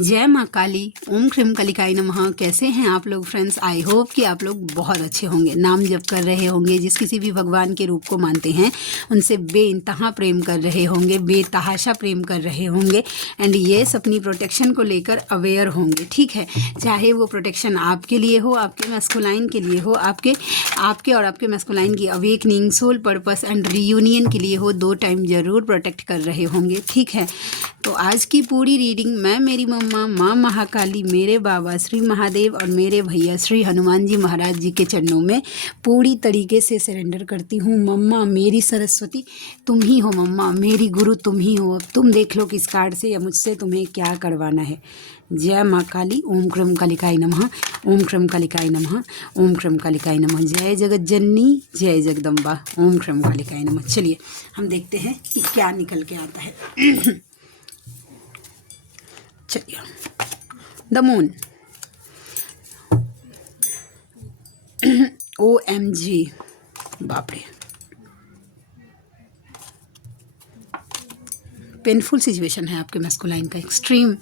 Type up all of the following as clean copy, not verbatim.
जय माँ काली, ओम ह्रीम कालिकाय नमः। कैसे हैं आप लोग फ्रेंड्स? आई होप कि आप लोग बहुत अच्छे होंगे, नाम जप कर रहे होंगे, जिस किसी भी भगवान के रूप को मानते हैं उनसे बेइंतहा प्रेम कर रहे होंगे, बेतहाशा प्रेम कर रहे होंगे एंड येस अपनी प्रोटेक्शन को लेकर अवेयर होंगे। ठीक है, चाहे वो प्रोटेक्शन आपके लिए हो, आपके मैस्कुलाइन के लिए हो, आपके और आपके मैस्कुलाइन की awakening, soul purpose and reunion के लिए हो, 2 टाइम जरूर प्रोटेक्ट कर रहे होंगे। ठीक है, तो आज की पूरी रीडिंग मैं मेरी मम्मा माँ महाकाली, मेरे बाबा श्री महादेव और मेरे भैया श्री हनुमान जी महाराज जी के चरणों में पूरी तरीके से सरेंडर करती हूँ। मम्मा मेरी सरस्वती तुम ही हो, मम्मा मेरी गुरु तुम ही हो। अब तुम देख लो कि इस कार्ड से या मुझसे तुम्हें क्या करवाना है। जय माँ काली, ओम ह्रीम कालिकाय नमः, ओम ह्रीम कालिकाय नमः, ओम ह्रीम कालिकाय नमः। जय जगत जननी, जय जगदम्बा, ओम ह्रीम कालिकाय नमः। चलिए हम देखते हैं कि क्या निकल के आता है। चलिए, द मून। OMG, बाप रे, पेनफुल सिचुएशन है आपके मैस्कुलाइन का, एक्सट्रीम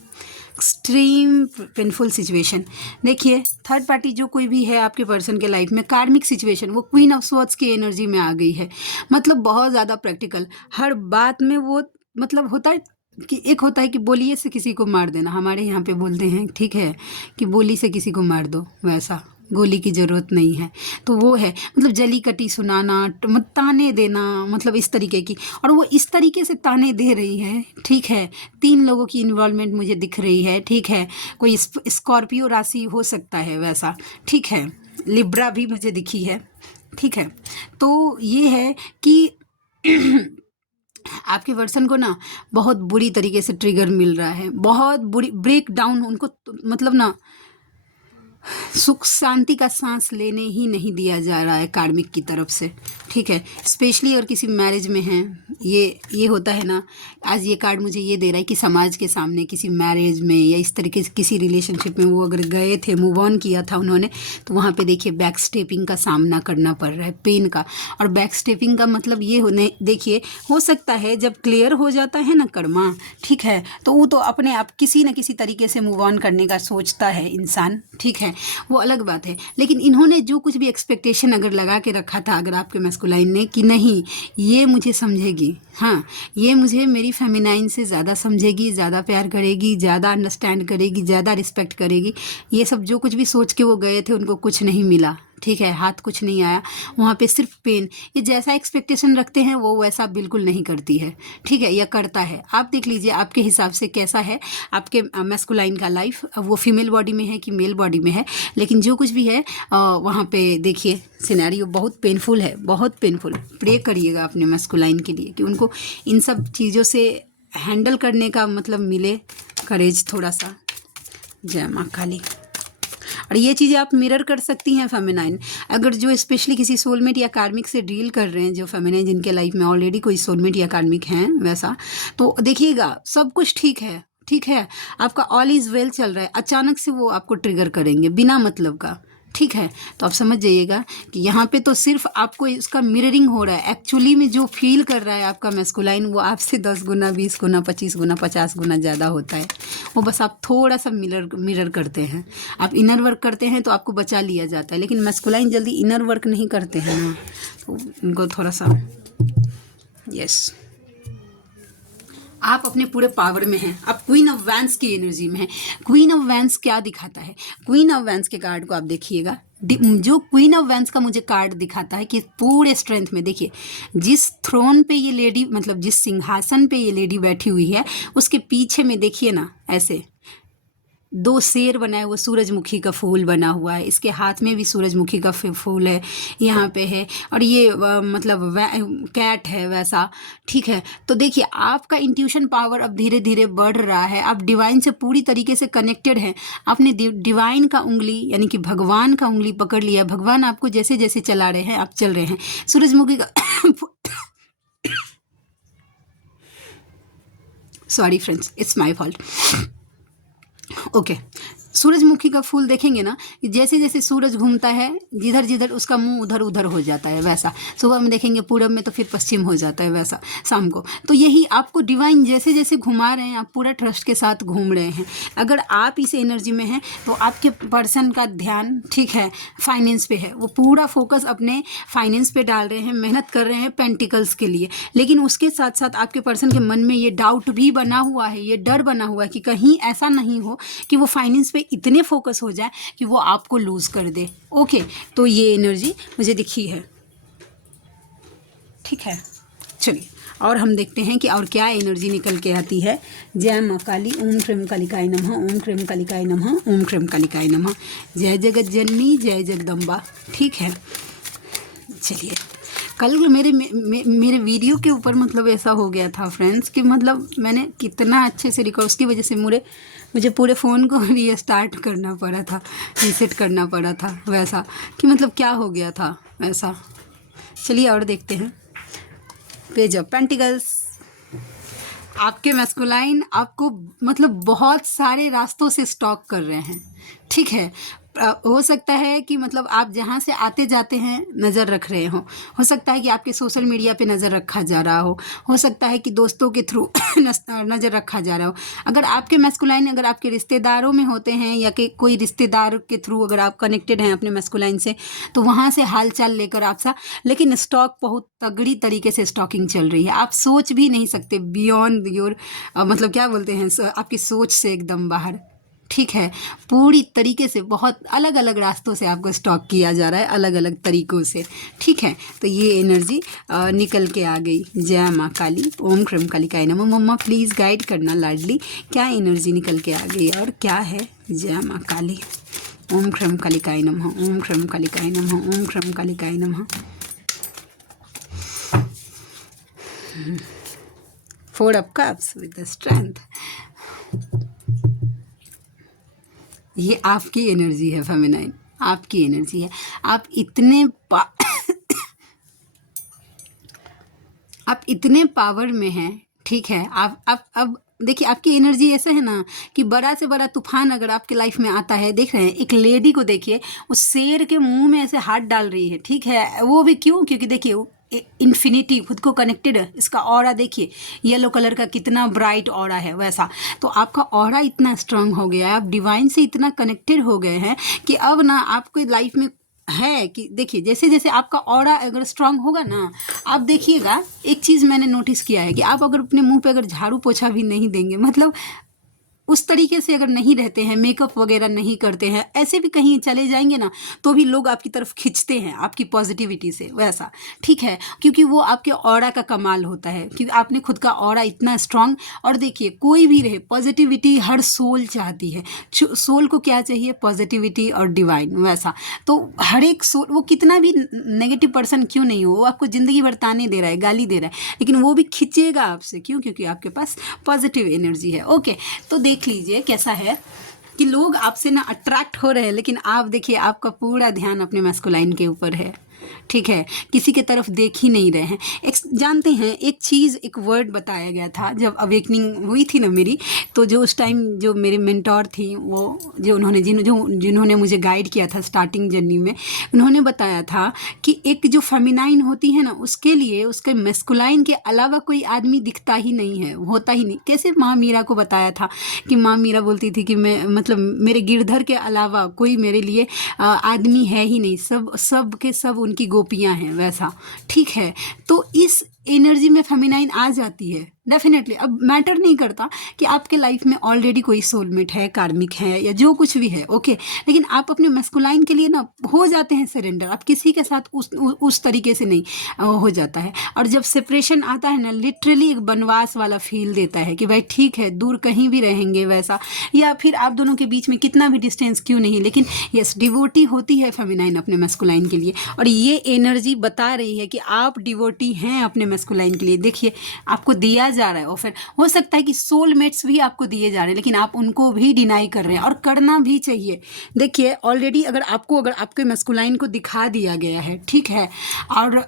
पेनफुल सिचुएशन। देखिए, थर्ड पार्टी जो कोई भी है आपके पर्सन के लाइफ में, कार्मिक सिचुएशन, वो क्वीन ऑफ स्वॉर्ड्स की एनर्जी में आ गई है। मतलब बहुत ज़्यादा प्रैक्टिकल, हर बात में वो मतलब होता है कि एक होता है कि बोलिए से किसी को मार देना, हमारे यहाँ पे बोलते हैं, ठीक है, कि बोली से किसी को मार दो, वैसा गोली की ज़रूरत नहीं है। तो वो है, मतलब जली कटी सुनाना, ताने देना, मतलब इस तरीके की, और वो इस तरीके से ताने दे रही है। ठीक है, 3 लोगों की इन्वॉल्वमेंट मुझे दिख रही है। ठीक है, कोई स्कॉर्पियो राशि हो सकता है वैसा। ठीक है, लिब्रा भी मुझे दिखी है। ठीक है, तो ये है कि आपके पर्सन को ना बहुत बुरी तरीके से ट्रिगर मिल रहा है, बहुत बुरी ब्रेक डाउन उनको, मतलब ना सुख शांति का सांस लेने ही नहीं दिया जा रहा है कार्मिक की तरफ से। ठीक है, स्पेशली अगर किसी मैरिज में हैं, ये होता है ना। आज ये कार्ड मुझे ये दे रहा है कि समाज के सामने किसी मैरिज में या इस तरीके से किसी रिलेशनशिप में वो अगर गए थे, मूव ऑन किया था उन्होंने, तो वहाँ पे देखिए बैक स्टेपिंग का सामना करना पड़ रहा है, पेन का। और बैक स्टेपिंग का मतलब ये होने, देखिए हो सकता है जब क्लियर हो जाता है ना कर्मा, ठीक है, तो वो तो अपने आप किसी न किसी तरीके से मूव ऑन करने का सोचता है इंसान। ठीक है, वो अलग बात है। लेकिन इन्होंने जो कुछ भी एक्सपेक्टेशन अगर लगा के रखा था, अगर आपके मैस्कुलाइन ने, कि नहीं ये मुझे समझेगी, हाँ ये मुझे मेरी फेमिनाइन से ज़्यादा समझेगी, ज़्यादा प्यार करेगी, ज़्यादा अंडरस्टैंड करेगी, ज़्यादा रिस्पेक्ट करेगी, ये सब जो कुछ भी सोच के वो गए थे उनको कुछ नहीं मिला। ठीक है, हाथ कुछ नहीं आया, वहाँ पे सिर्फ पेन। ये जैसा एक्सपेक्टेशन रखते हैं वो वैसा बिल्कुल नहीं करती है। ठीक है, या करता है। आप देख लीजिए आपके हिसाब से कैसा है आपके मैस्कुलाइन का लाइफ, वो फीमेल बॉडी में है कि मेल बॉडी में है, लेकिन जो कुछ भी है वहाँ पे देखिए सिनेरियो बहुत पेनफुल है, बहुत पेनफुल। प्रे करिएगा अपने मैस्कुलाइन के लिए कि उनको इन सब चीज़ों से हैंडल करने का मतलब मिले करेज थोड़ा सा। जय माँ काली। और ये चीज़ें आप मिरर कर सकती हैं फेमिनाइन, अगर जो स्पेशली किसी सोलमेट या कार्मिक से डील कर रहे हैं, जो फेमिनाइन जिनके लाइफ में ऑलरेडी कोई सोलमेट या कार्मिक हैं वैसा, तो देखिएगा सब कुछ ठीक है। ठीक है, आपका ऑल इज़ वेल चल रहा है, अचानक से वो आपको ट्रिगर करेंगे बिना मतलब का। ठीक है, तो आप समझ जाइएगा कि यहाँ पे तो सिर्फ आपको इसका मिररिंग हो रहा है। एक्चुअली में जो फील कर रहा है आपका मैस्कुलाइन, वो आपसे 10 गुना, 20 गुना, 25 गुना, 50 गुना ज़्यादा होता है। वो बस आप थोड़ा सा मिरर करते हैं। आप इनर वर्क करते हैं तो आपको बचा लिया जाता है, लेकिन मैस्कुलाइन जल्दी इनर वर्क नहीं करते हैं ना, तो उनको थोड़ा सा यस, आप अपने पूरे पावर में हैं, आप क्वीन ऑफ वैंस की एनर्जी में हैं। क्वीन ऑफ वैंस क्या दिखाता है? क्वीन ऑफ वैंस के कार्ड को आप देखिएगा, जो क्वीन ऑफ वैंस का मुझे कार्ड दिखाता है कि पूरे स्ट्रेंथ में देखिए, जिस थ्रोन पे ये लेडी, मतलब जिस सिंहासन पे ये लेडी बैठी हुई है, उसके पीछे में देखिए ना ऐसे 2 शेर बनाए हुए, सूरजमुखी का फूल बना हुआ है, इसके हाथ में भी सूरजमुखी का फूल है, यहाँ पे है, और ये मतलब कैट है वैसा। ठीक है, तो देखिए आपका इंट्यूशन पावर अब धीरे धीरे बढ़ रहा है, आप डिवाइन से पूरी तरीके से कनेक्टेड हैं। आपने डिवाइन का उंगली यानी कि भगवान का उंगली पकड़ लिया, भगवान आपको जैसे जैसे चला रहे हैं आप चल रहे हैं। सूरजमुखी का sorry friends, it's my fault. Okay, सूरजमुखी का फूल देखेंगे ना, जैसे जैसे सूरज घूमता है जिधर जिधर उसका मुंह उधर उधर हो जाता है, वैसा सुबह में देखेंगे पूरब में तो फिर पश्चिम हो जाता है, वैसा शाम को। तो यही आपको डिवाइन जैसे जैसे घुमा रहे हैं, आप पूरा ट्रस्ट के साथ घूम रहे हैं। अगर आप इस एनर्जी में हैं तो आपके पर्सन का ध्यान, ठीक है, फाइनेंस पे है, वो पूरा फोकस अपने फाइनेंस पे डाल रहे हैं, मेहनत कर रहे हैं पेंटिकल्स के लिए। लेकिन उसके साथ साथ आपके पर्सन के मन में ये डाउट भी बना हुआ है, ये डर बना हुआ है कि कहीं ऐसा नहीं हो कि वो फाइनेंस पे इतने फोकस हो जाए कि वो आपको लूज़ कर दे। ओके, तो ये एनर्जी मुझे दिखी है, ठीक है। चलिए और हम देखते हैं कि और क्या एनर्जी निकल के आती है। जय माँ काली, ओम क्रीम कालिकाय नमः, ओम क्रीम कालिकाय नमः, ओम क्रीम कालिकाय नमः। जय जगत जननी, जय जगदम्बा, ठीक है। चलिए, कल मेरे वीडियो के ऊपर मतलब ऐसा हो गया था फ्रेंड्स कि मतलब मैंने कितना अच्छे से रिकॉर्ड, उसकी वजह से मुझे पूरे फ़ोन को रीस्टार्ट करना पड़ा था, रीसेट करना पड़ा था, वैसा कि मतलब क्या हो गया था ऐसा। चलिए और देखते हैं। पेज ऑफ पेंटिकल्स, आपके मैस्कुलाइन आपको मतलब बहुत सारे रास्तों से स्टॉक कर रहे हैं, ठीक है। हो सकता है कि मतलब आप जहाँ से आते जाते हैं नज़र रख रहे हो सकता है कि आपके सोशल मीडिया पे नज़र रखा जा रहा हो सकता है कि दोस्तों के थ्रू नज़र रखा जा रहा हो। अगर आपके मैस्कुलाइन अगर आपके रिश्तेदारों में होते हैं या कि कोई रिश्तेदार के थ्रू अगर आप कनेक्टेड हैं अपने मैस्कुलाइन से, तो वहाँ से हाल चाल लेकर आपसा, लेकिन स्टॉक बहुत तगड़ी तरीके से स्टॉकिंग चल रही है। आप सोच भी नहीं सकते, बियॉन्ड योर मतलब क्या बोलते हैं, आपकी सोच से एकदम बाहर, ठीक है। पूरी तरीके से बहुत अलग अलग रास्तों से आपको स्टॉक किया जा रहा है, अलग अलग तरीक़ों से, ठीक है। तो ये एनर्जी निकल के आ गई। जय माँ काली, ओम क्रीम कालिकाय नमः। मम्मा प्लीज़ गाइड करना लाडली, क्या एनर्जी निकल के आ गई और क्या है। जय माँ काली, ओम क्रीम कालिकाय नमः, ओम क्रीम कालिकाय नमः, ओम क्रीम कालिकाय नमः। 4 of Cups with the strength। ये आपकी एनर्जी है फेमिनाइन, आपकी एनर्जी है। आप इतने पावर में हैं, ठीक है। आप अब देखिए, आपकी एनर्जी ऐसा है ना कि बड़ा से बड़ा तूफान अगर आपके लाइफ में आता है, देख रहे हैं एक लेडी को, देखिए उस शेर के मुंह में ऐसे हाथ डाल रही है, ठीक है। वो भी क्यों? क्योंकि देखिए इन्फिनिटी खुद को कनेक्टेड है। इसका ऑरा देखिए, येलो कलर का कितना ब्राइट ऑरा है, वैसा तो आपका ऑरा इतना स्ट्रांग हो गया है, आप डिवाइन से इतना कनेक्टेड हो गए हैं कि अब ना आपको लाइफ में है कि देखिए जैसे जैसे आपका ऑरा अगर स्ट्रांग होगा ना, आप देखिएगा एक चीज़ मैंने नोटिस किया है कि आप अगर अपने मुंह पे अगर झाड़ू पोछा भी नहीं देंगे, मतलब उस तरीके से अगर नहीं रहते हैं, मेकअप वगैरह नहीं करते हैं, ऐसे भी कहीं चले जाएंगे ना तो भी लोग आपकी तरफ खिंचते हैं आपकी पॉजिटिविटी से, वैसा, ठीक है। क्योंकि वो आपके ऑरा का कमाल होता है, क्योंकि आपने खुद का ऑरा इतना स्ट्रांग। और देखिए कोई भी रहे, पॉजिटिविटी हर सोल चाहती है। सोल को क्या चाहिए? पॉजिटिविटी और डिवाइन, वैसा। तो हर एक सोल, वो कितना भी नेगेटिव पर्सन क्यों नहीं हो, वो आपको ज़िंदगी भर ताने दे रहा है, गाली दे रहा है, लेकिन वो भी खिंचेगा आपसे। क्यों? क्योंकि आपके पास पॉजिटिव एनर्जी है। ओके, तो देख लीजिए कैसा है कि लोग आपसे ना अट्रैक्ट हो रहे हैं, लेकिन आप देखिए आपका पूरा ध्यान अपने मैस्कुलाइन के ऊपर है, ठीक है। किसी के तरफ देख ही नहीं रहे हैं। एक जानते हैं एक चीज़, एक वर्ड बताया गया था जब अवेकनिंग हुई थी ना मेरी, तो जो उस टाइम जो मेरे मेंटोर थी, वो जो उन्होंने जिन्होंने मुझे गाइड किया था स्टार्टिंग जर्नी में, उन्होंने बताया था कि एक जो फेमिनाइन होती है ना, उसके लिए उसके मैस्कुलाइन के अलावा कोई आदमी दिखता ही नहीं है, होता ही नहीं। कैसे? माँ मीरा को बताया था कि माँ मीरा बोलती थी कि मैं मतलब मेरे गिरधर के अलावा कोई मेरे लिए आदमी है ही नहीं, सब के सब उनकी गोपियां हैं, वैसा, ठीक है। तो इस एनर्जी में फेमिनाइन आ जाती है डेफिनेटली। अब मैटर नहीं करता कि आपके लाइफ में ऑलरेडी कोई सोलमेट है, कार्मिक है, या जो कुछ भी है, ओके। लेकिन आप अपने मैस्कुलाइन के लिए ना हो जाते हैं सरेंडर। आप किसी के साथ उस तरीके से नहीं हो जाता है। और जब सेपरेशन आता है ना, लिटरली एक वनवास वाला फील देता है कि भाई ठीक है, दूर कहीं भी रहेंगे, वैसा। या फिर आप दोनों के बीच में कितना भी डिस्टेंस क्यों नहीं, लेकिन यस, डिवोटी होती है फेमिनाइन अपने मैस्कुलाइन के लिए। और ये एनर्जी बता रही है कि आप डिवोटी हैं अपने मैस्कुलाइन के लिए। देखिए आपको दिया जा रहा है, और फिर हो सकता है कि सोलमेट्स भी आपको दिए जा रहे हैं, लेकिन आप उनको भी डिनाई कर रहे हैं, और करना भी चाहिए। देखिए ऑलरेडी अगर आपके मैस्कुलाइन को दिखा दिया गया है, ठीक है, और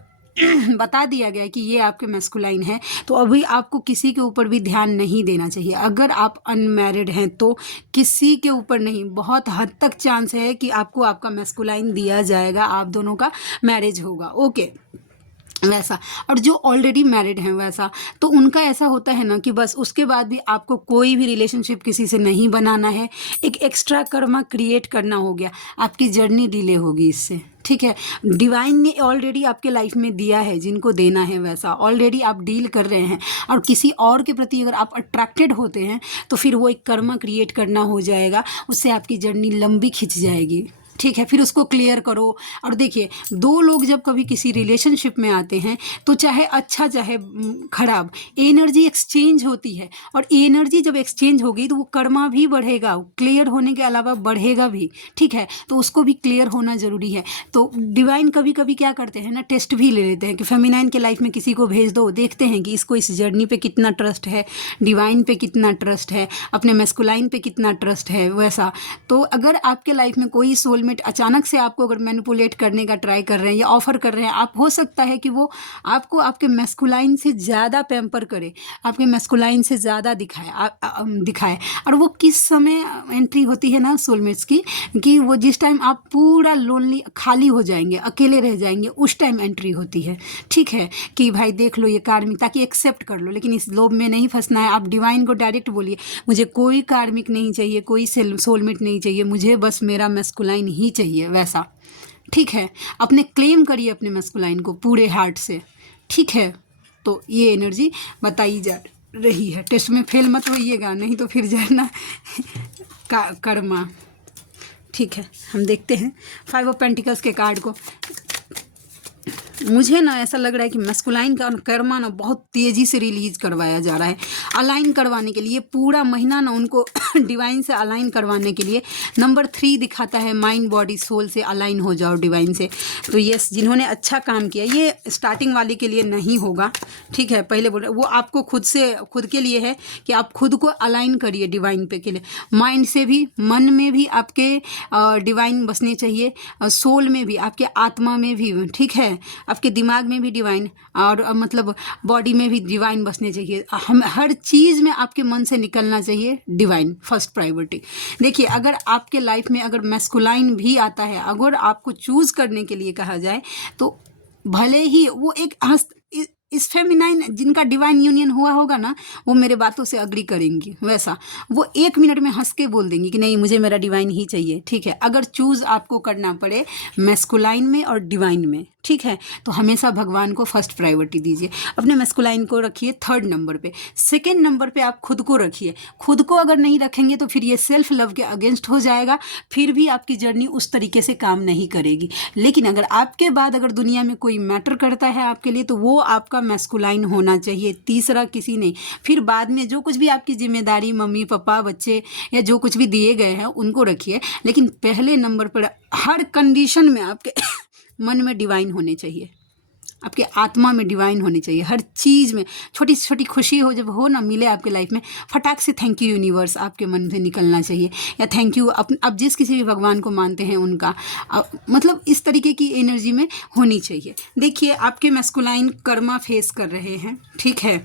बता दिया गया है कि ये आपके मैस्कुलाइन है, तो अभी आपको किसी के ऊपर भी ध्यान नहीं देना चाहिए। अगर आप अनमैरिड हैं तो किसी के ऊपर नहीं, बहुत हद तक चांस है कि आपको आपका मैस्कुलाइन दिया जाएगा, आप दोनों का मैरिज होगा। ओके, वैसा। और जो ऑलरेडी मैरिड हैं वैसा, तो उनका ऐसा होता है ना कि बस उसके बाद भी आपको कोई भी रिलेशनशिप किसी से नहीं बनाना है, एक एक्स्ट्रा कर्मा क्रिएट करना हो गया, आपकी जर्नी डिले होगी इससे। ठीक है, डिवाइन ने ऑलरेडी आपके लाइफ में दिया है, जिनको देना है वैसा ऑलरेडी आप डील कर रहे हैं। और किसी और के प्रति अगर आप अट्रैक्टेड होते हैं तो फिर वो एक कर्मा क्रिएट करना हो जाएगा, उससे आपकी जर्नी लंबी खिंच जाएगी। ठीक है, फिर उसको क्लियर करो। और देखिए, दो लोग जब कभी किसी रिलेशनशिप में आते हैं तो चाहे अच्छा चाहे खराब, एनर्जी एक्सचेंज होती है। और एनर्जी जब एक्सचेंज होगी तो वो कर्मा भी बढ़ेगा, क्लियर होने के अलावा बढ़ेगा भी। ठीक है, तो उसको भी क्लियर होना ज़रूरी है। तो डिवाइन कभी कभी क्या करते हैं ना, टेस्ट भी ले लेते हैं कि फेमिनाइन के लाइफ में किसी को भेज दो, देखते हैं कि इसको इस जर्नी पे कितना ट्रस्ट है, डिवाइन पे कितना ट्रस्ट है, अपने मैस्कुलाइन पे कितना ट्रस्ट है, वैसा। तो अगर आपके लाइफ में कोई सोलमेट अचानक से आपको अगर मैनिपुलेट करने का ट्राई कर रहे हैं या ऑफर कर रहे हैं, आप हो सकता है कि वो आपको आपके मैस्कुलाइन से ज़्यादा पैम्पर करे, आपके मैस्कुलाइन से ज़्यादा दिखाए। और वो किस समय एंट्री होती है ना सोलमेट्स की, कि वो जिस टाइम आप पूरा लोनली खाली हो जाएंगे, अकेले रह जाएंगे, उस टाइम एंट्री होती है। ठीक है, कि भाई देख लो ये कार्मिक, ताकि एक्सेप्ट कर लो। लेकिन इस लोभ में नहीं फंसना है। आप डिवाइन को डायरेक्ट बोलिए, मुझे कोई कार्मिक नहीं चाहिए, कोई सोलमेट नहीं चाहिए, मुझे बस मेरा मैस्कुलाइन ही चाहिए, वैसा। ठीक है, अपने क्लेम करिए अपने मैस्कुलाइन को पूरे हार्ट से। ठीक है, तो ये एनर्जी बताई जा रही है। टेस्ट में फेल मत होइएगा, नहीं तो फिर जाना कर्मा। ठीक है, हम देखते हैं 5 ऑफ पेंटिकल्स के कार्ड को। मुझे ना ऐसा लग रहा है कि मैस्कुलाइन का कर्मा ना बहुत तेज़ी से रिलीज करवाया जा रहा है, अलाइन करवाने के लिए। पूरा महीना ना उनको डिवाइन से अलाइन करवाने के लिए। नंबर 3 दिखाता है, माइंड बॉडी सोल से अलाइन हो जाओ डिवाइन से। तो यस, जिन्होंने अच्छा काम किया, ये स्टार्टिंग वाले के लिए नहीं होगा। ठीक है, पहले बोल रहे वो आपको खुद के लिए है कि आप खुद को अलाइन करिए डिवाइन पे के लिए। माइंड से भी, मन में भी आपके डिवाइन बसने चाहिए, सोल में भी, आपके आत्मा में भी। ठीक है, आपके दिमाग में भी डिवाइन, और मतलब बॉडी में भी डिवाइन बसने चाहिए। हम हर चीज़ में आपके मन से निकलना चाहिए डिवाइन, फर्स्ट प्रायोरिटी। देखिए, अगर आपके लाइफ में अगर मैस्कुलाइन भी आता है, अगर आपको चूज़ करने के लिए कहा जाए, तो भले ही वो एक इस फेमिनाइन जिनका डिवाइन यूनियन हुआ होगा ना, वो मेरे बातों से अग्री करेंगी। वैसा वो 1 मिनट में हंस के बोल देंगी कि नहीं, मुझे मेरा डिवाइन ही चाहिए। ठीक है, अगर चूज़ आपको करना पड़े मैस्कुलाइन में और डिवाइन में, ठीक है, तो हमेशा भगवान को फर्स्ट प्रायोरिटी दीजिए। अपने मैस्कुलाइन को रखिए 3rd नंबर पे। 2nd नंबर पे आप खुद को रखिए। खुद को अगर नहीं रखेंगे तो फिर ये सेल्फ लव के अगेंस्ट हो जाएगा, फिर भी आपकी जर्नी उस तरीके से काम नहीं करेगी। लेकिन अगर आपके बाद अगर दुनिया में कोई मैटर करता है आपके लिए, तो वो आपका मैस्कुलाइन होना चाहिए, तीसरा किसी नहीं। फिर बाद में जो कुछ भी आपकी जिम्मेदारी, मम्मी पापा, बच्चे या जो कुछ भी दिए गए हैं उनको रखिए, लेकिन पहले नंबर पर हर कंडीशन में आपके मन में डिवाइन होने चाहिए, आपके आत्मा में डिवाइन होनी चाहिए। हर चीज़ में छोटी छोटी खुशी हो, जब हो ना मिले आपके लाइफ में, फटाक से थैंक यू यूनिवर्स आपके मन से निकलना चाहिए, या थैंक यू अब जिस किसी भी भगवान को मानते हैं उनका, मतलब इस तरीके की एनर्जी में होनी चाहिए। देखिए, आपके मैस्कुलाइन कर्मा फेस कर रहे हैं। ठीक है,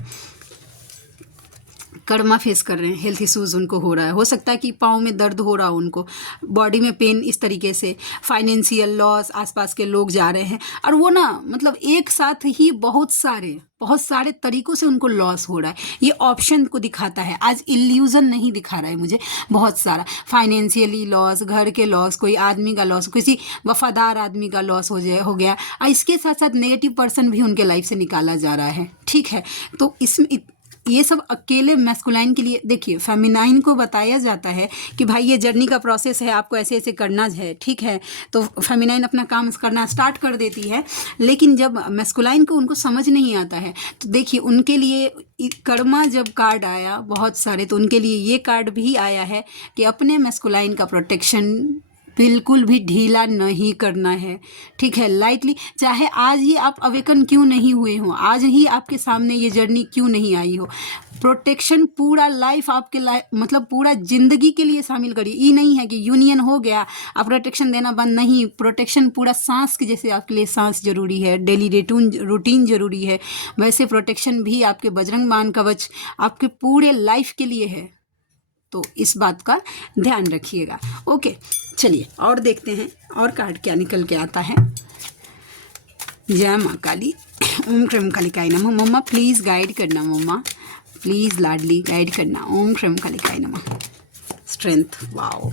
कर्मा फेस कर रहे हैं, हेल्थ इश्यूज़ उनको हो रहा है। हो सकता है कि पाँव में दर्द हो रहा हो उनको, बॉडी में पेन, इस तरीके से फाइनेंशियल लॉस, आसपास के लोग जा रहे हैं, और वो ना मतलब एक साथ ही बहुत सारे तरीकों से उनको लॉस हो रहा है। ये ऑप्शन को दिखाता है, आज इल्यूजन नहीं दिखा रहा है मुझे। बहुत सारा फाइनेंशियली लॉस, घर के लॉस, कोई आदमी का लॉस, किसी वफादार आदमी का लॉस हो गया, और इसके साथ साथ नेगेटिव पर्सन भी उनके लाइफ से निकाला जा रहा है। ठीक है, तो इसमें ये सब अकेले मैस्कुलाइन के लिए। देखिए, फेमिनाइन को बताया जाता है कि भाई ये जर्नी का प्रोसेस है, आपको ऐसे ऐसे करना है। ठीक है, तो फेमिनाइन अपना काम करना स्टार्ट कर देती है, लेकिन जब मैस्कुलाइन को उनको समझ नहीं आता है, तो देखिए उनके लिए कर्मा जब कार्ड आया बहुत सारे, तो उनके लिए ये कार्ड भी आया है कि अपने मैस्कुलाइन का प्रोटेक्शन बिल्कुल भी ढीला नहीं करना है। ठीक है, लाइटली, चाहे आज ही आप अवेकन क्यों नहीं हुए हो, आज ही आपके सामने ये जर्नी क्यों नहीं आई हो, प्रोटेक्शन पूरा लाइफ आपके मतलब पूरा जिंदगी के लिए शामिल करिए। ये नहीं है कि यूनियन हो गया आप प्रोटेक्शन देना बंद, नहीं, प्रोटेक्शन पूरा सांस के जैसे आपके लिए सांस जरूरी है, डेली रूटीन जरूरी है, वैसे प्रोटेक्शन भी आपके बजरंग बाण कवच आपके पूरे लाइफ के लिए है। तो इस बात का ध्यान रखिएगा। ओके, चलिए और देखते हैं और कार्ड क्या निकल के आता है। जय माँ काली, ओम क्रम कालिकाय नमः। मम्मा प्लीज़ गाइड करना, मम्मा प्लीज़ लाडली गाइड करना। ओम क्रम कालिकाय नमः। स्ट्रेंथ, वाओ,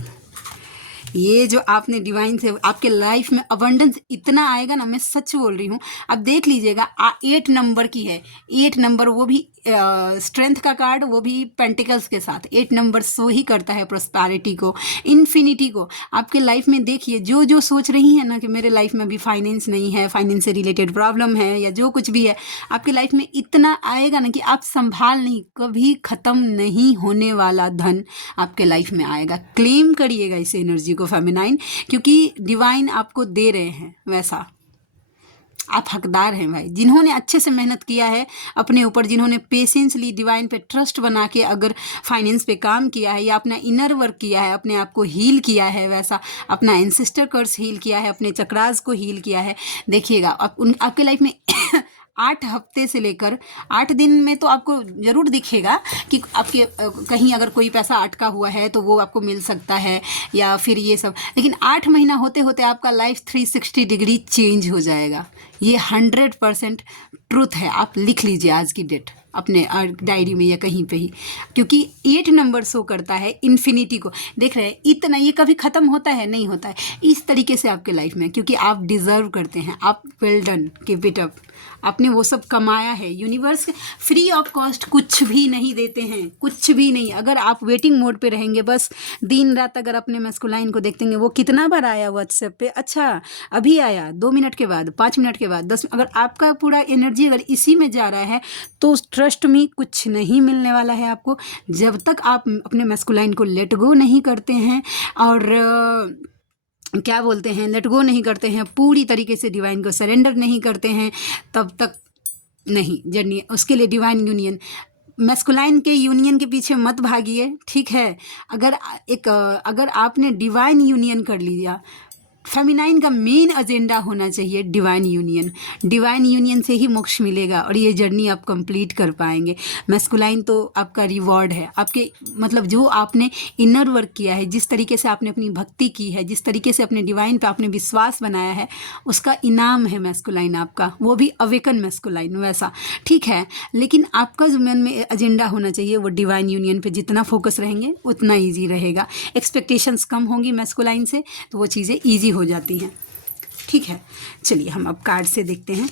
ये जो आपने डिवाइन से आपके लाइफ में अबंडेंस इतना आएगा ना, मैं सच बोल रही हूँ। अब देख लीजिएगा 8 नंबर की है, 8 नंबर, वो भी स्ट्रेंथ का कार्ड, वो भी पेंटिकल्स के साथ। 8 नंबर शो ही करता है प्रॉस्पेरिटी को, इन्फिनिटी को। आपके लाइफ में देखिए जो जो सोच रही है ना कि मेरे लाइफ में अभी फाइनेंस नहीं है, फाइनेंस से रिलेटेड प्रॉब्लम है या जो कुछ भी है, आपके लाइफ में इतना आएगा ना कि आप संभाल नहीं, कभी ख़त्म नहीं होने वाला धन आपके लाइफ में आएगा। क्लेम करिएगा इस एनर्जी को फेमिनाइन, क्योंकि डिवाइन आपको दे रहे हैं वैसा। आप हकदार हैं भाई, जिन्होंने अच्छे से मेहनत किया है अपने ऊपर, जिन्होंने पेशेंसली डिवाइन पे ट्रस्ट बना के अगर फाइनेंस पे काम किया है या अपना इनर वर्क किया है, अपने आप को हील किया है, वैसा अपना एंसेस्टर कर्स हील किया है, अपने चक्रास को हील किया है, देखिएगा आपके लाइफ में 8 हफ्ते से लेकर 8 दिन में तो आपको ज़रूर दिखेगा कि आपके कहीं अगर कोई पैसा अटका हुआ है तो वो आपको मिल सकता है या फिर ये सब, लेकिन 8 महीना होते होते आपका लाइफ 360 डिग्री चेंज हो जाएगा। ये 100% ट्रूथ है। आप लिख लीजिए आज की डेट अपने डायरी में या कहीं पे ही, क्योंकि 8 नंबर शो करता है इन्फिनिटी को। देख रहे हैं इतना, ये कभी ख़त्म होता है नहीं होता है इस तरीके से आपके लाइफ में, क्योंकि आप डिज़र्व करते हैं। आप well done, keep it up. आपने वो सब कमाया है। यूनिवर्स फ्री ऑफ कॉस्ट कुछ भी नहीं देते हैं, कुछ भी नहीं। अगर आप वेटिंग मोड पे रहेंगे, बस दिन रात अगर अपने मैस्कुलाइन को देखतेंगे, वो कितना बार आया व्हाट्सएप पे, अच्छा अभी आया, 2 मिनट के बाद, 5 मिनट के बाद, 10, अगर आपका पूरा एनर्जी अगर इसी में जा रहा है तो ट्रस्ट में कुछ नहीं मिलने वाला है आपको, जब तक आप अपने मैस्कुलाइन को लेट गो नहीं करते हैं और क्या बोलते हैं, लेट गो नहीं करते हैं, पूरी तरीके से डिवाइन को सरेंडर नहीं करते हैं, तब तक नहीं जर्नी। उसके लिए डिवाइन यूनियन, मैस्कुलाइन के यूनियन के पीछे मत भागिए, ठीक है। अगर आपने डिवाइन यूनियन कर लिया, फेमिनाइन का मेन एजेंडा होना चाहिए डिवाइन यूनियन। डिवाइन यूनियन से ही मोक्ष मिलेगा और ये जर्नी आप कंप्लीट कर पाएंगे। मैस्कुलाइन तो आपका रिवॉर्ड है, आपके मतलब जो आपने इनर वर्क किया है, जिस तरीके से आपने अपनी भक्ति की है, जिस तरीके से अपने डिवाइन पे आपने विश्वास बनाया है, उसका इनाम है मैस्कुलाइन आपका, वो भी अवेकन मैस्कुलाइन वैसा, ठीक है। लेकिन आपका जो मन में एजेंडा होना चाहिए वो डिवाइन यूनियन पे जितना फोकस रहेंगे उतना ईजी रहेगा। एक्सपेक्टेशंस कम होंगी मैस्कुलाइन से तो वो चीज़ें ईजी हो जाती हैं, ठीक है। चलिए हम अब कार्ड से देखते हैं।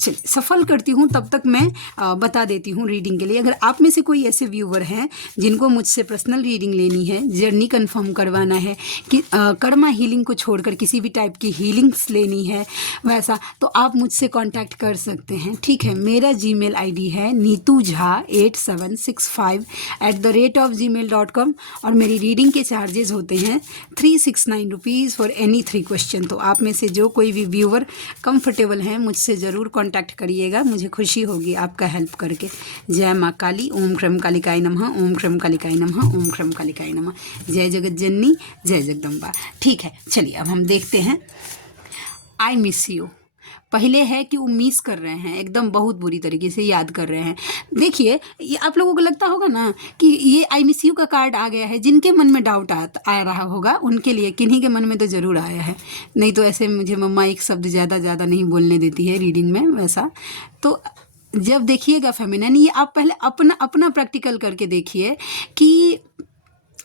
चलिए सफल करती हूँ, तब तक मैं बता देती हूँ रीडिंग के लिए। अगर आप में से कोई ऐसे व्यूवर हैं जिनको मुझसे पर्सनल रीडिंग लेनी है, जर्नी कंफर्म करवाना है कि कर्मा हीलिंग को छोड़कर किसी भी टाइप की हीलिंग्स लेनी है वैसा, तो आप मुझसे कांटेक्ट कर सकते हैं, ठीक है। मेरा जीमेल आईडी है neetujha8765@gmail.com और मेरी रीडिंग के चार्जेस होते हैं 369 रुपीज़ फॉर एनी 3 क्वेश्चन। तो आप में से जो कोई भी व्यूवर कंफर्टेबल हैं मुझसे ज़रूर कांटेक्ट करिएगा, मुझे खुशी होगी आपका हेल्प करके। जय माँ काली, ओम क्रम कालिकाय नमः, ओम क्रम कालिकाय नमः, ओम क्रम कालिकाय नमः। जय जगत जननी, जय जगदम्बा। ठीक है, चलिए अब हम देखते हैं। आई मिस यू, पहले है कि वो मिस कर रहे हैं, एकदम बहुत बुरी तरीके से याद कर रहे हैं। देखिए ये आप लोगों को लगता होगा ना कि ये आई मिस यू का कार्ड आ गया है, जिनके मन में डाउट आ रहा होगा उनके लिए, किन्हीं के मन में तो ज़रूर आया है, नहीं तो ऐसे मुझे मम्मा एक शब्द ज़्यादा नहीं बोलने देती है रीडिंग में वैसा। तो जब देखिएगा फेमिनिन, ये आप पहले अपना प्रैक्टिकल करके देखिए कि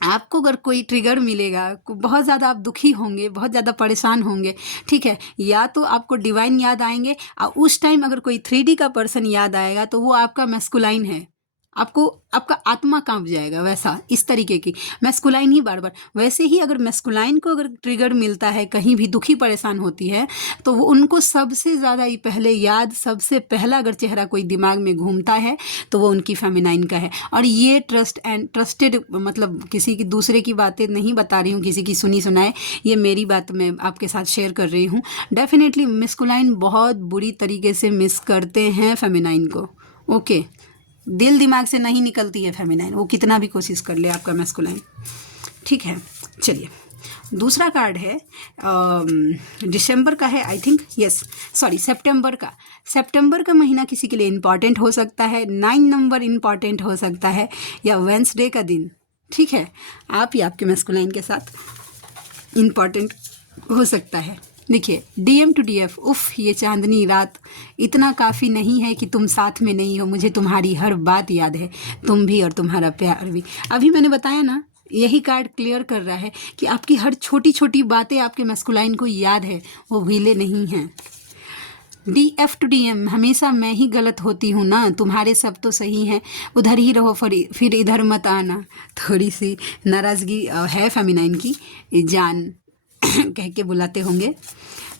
आपको अगर कोई ट्रिगर मिलेगा, बहुत ज़्यादा आप दुखी होंगे, बहुत ज़्यादा परेशान होंगे, ठीक है, या तो आपको डिवाइन याद आएंगे, और उस टाइम अगर कोई 3D का पर्सन याद आएगा तो वो आपका मैस्कुलाइन है, आपका आत्मा कांप जाएगा वैसा, इस तरीके की मैस्कुलाइन ही बार बार। वैसे ही अगर मैस्कुलाइन को अगर ट्रिगर मिलता है, कहीं भी दुखी परेशान होती है, तो वो उनको सबसे ज़्यादा ही पहले याद, सबसे पहला अगर चेहरा कोई दिमाग में घूमता है तो वो उनकी फेमिनाइन का है। और ये ट्रस्टेड, मतलब किसी की दूसरे की बातें नहीं बता रही हूँ, किसी की सुनी सुनाए, ये मेरी बात मैं आपके साथ शेयर कर रही हूँ। डेफिनेटली मैस्कुलाइन बहुत बुरी तरीके से मिस करते हैं फेमिनाइन को, ओके, दिल दिमाग से नहीं निकलती है फेमिनाइन, वो कितना भी कोशिश कर ले आपका मैस्कुलाइन। ठीक है, चलिए दूसरा कार्ड है दिसंबर का है आई थिंक, यस सॉरी सितंबर का। सितंबर का महीना किसी के लिए इम्पॉर्टेंट हो सकता है, 9 नंबर इम्पॉर्टेंट हो सकता है, या वेंसडे का दिन। ठीक है, आप या आपके मैस्कुलाइन के साथ इम्पॉर्टेंट हो सकता है। देखिए DM टू DF, उफ ये चांदनी रात इतना काफ़ी नहीं है कि तुम साथ में नहीं हो, मुझे तुम्हारी हर बात याद है, तुम भी और तुम्हारा प्यार भी। अभी मैंने बताया ना, यही कार्ड क्लियर कर रहा है कि आपकी हर छोटी छोटी बातें आपके मैस्कुलाइन को याद है, वो भूले नहीं हैं। DF टू DM, हमेशा मैं ही गलत होती हूँ ना, तुम्हारे सब तो सही हैं, उधर ही रहो फिर इधर मत आना। थोड़ी सी नाराज़गी है फेमिनाइन की, जान कह के बुलाते होंगे।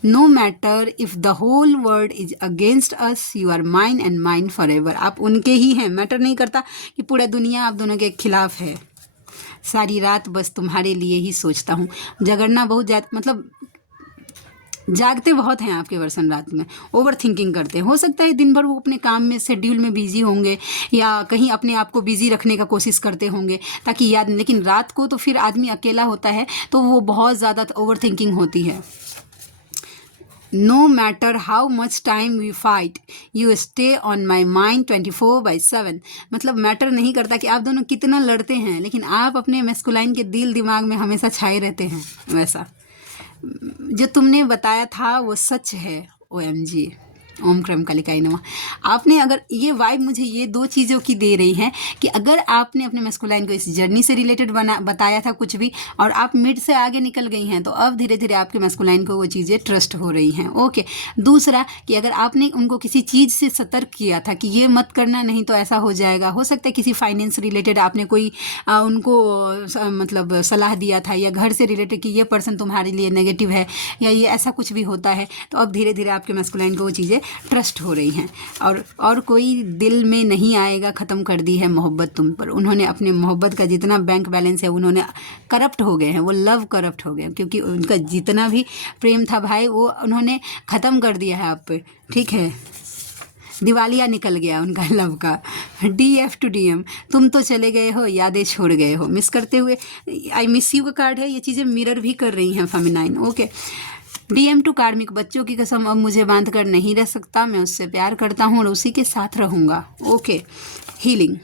No matter if the whole world is against us, you are mine and mine forever. आप उनके ही हैं, मैटर नहीं करता कि पूरा दुनिया आप दोनों के खिलाफ है। सारी रात बस तुम्हारे लिए ही सोचता हूँ। जगरना बहुत मतलब जागते बहुत हैं आपके पर्सन, रात में ओवर थिंकिंग करते हैं। हो सकता है दिन भर वो अपने काम में शेड्यूल में बिजी होंगे, या कहीं अपने आप को बिजी रखने का कोशिश करते होंगे ताकि याद, लेकिन रात को तो फिर आदमी अकेला होता है तो वो बहुत ज़्यादा ओवर थिंकिंग होती है। No matter how much time we fight, you stay on my mind 24/7। मतलब मैटर नहीं करता कि आप दोनों कितना लड़ते हैं, लेकिन आप अपने मैस्कुलाइन के दिल दिमाग में हमेशा छाए रहते हैं। वैसा जो तुमने बताया था वो सच है, OMG, ओम क्रम कालिकाई नमः। आपने अगर ये वाइब मुझे ये दो चीज़ों की दे रही है कि अगर आपने अपने मैस्कुलाइन को इस जर्नी से रिलेटेड बताया था कुछ भी, और आप मिड से आगे निकल गई हैं, तो अब धीरे धीरे आपके मैस्कुलाइन को वो चीज़ें ट्रस्ट हो रही हैं। ओके, दूसरा कि अगर आपने उनको किसी चीज़ से सतर्क किया था कि ये मत करना, नहीं तो ऐसा हो जाएगा। हो सकता है किसी फाइनेंस रिलेटेड आपने कोई उनको मतलब सलाह दिया था, या घर से रिलेटेड कि ये पर्सन तुम्हारे लिए नेगेटिव है, या ये ऐसा कुछ भी होता है, तो अब धीरे धीरे आपके मैस्कुलाइन को वो चीज़ें ट्रस्ट हो रही हैं। और कोई दिल में नहीं आएगा, ख़त्म कर दी है मोहब्बत तुम पर। उन्होंने अपने मोहब्बत का जितना बैंक बैलेंस है, उन्होंने करप्ट हो गए हैं, वो लव करप्ट हो गए हैं, क्योंकि उनका जितना भी प्रेम था भाई, वो उन्होंने ख़त्म कर दिया है आप पे। ठीक है, दिवालिया निकल गया उनका लव का। DF टू DM, तुम तो चले गए हो, यादें छोड़ गए हो, मिस करते हुए। आई मिस यू का कार्ड है, ये चीज़ें मिरर भी कर रही हैं फेमिनाइन। ओके, DM टू कार्मिक, बच्चों की कसम अब मुझे बांध कर नहीं रह सकता, मैं उससे प्यार करता हूँ और उसी के साथ रहूँगा। ओके, हीलिंग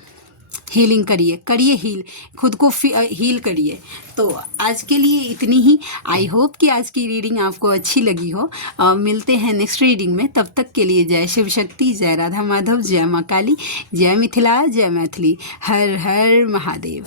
करिए हील, खुद को हील करिए। तो आज के लिए इतनी ही। आई होप कि आज की रीडिंग आपको अच्छी लगी हो। मिलते हैं नेक्स्ट रीडिंग में, तब तक के लिए जय शिव शक्ति, जय राधा माधव, जय माँ काली, जय मिथिला, जय मैथिली, हर हर महादेव।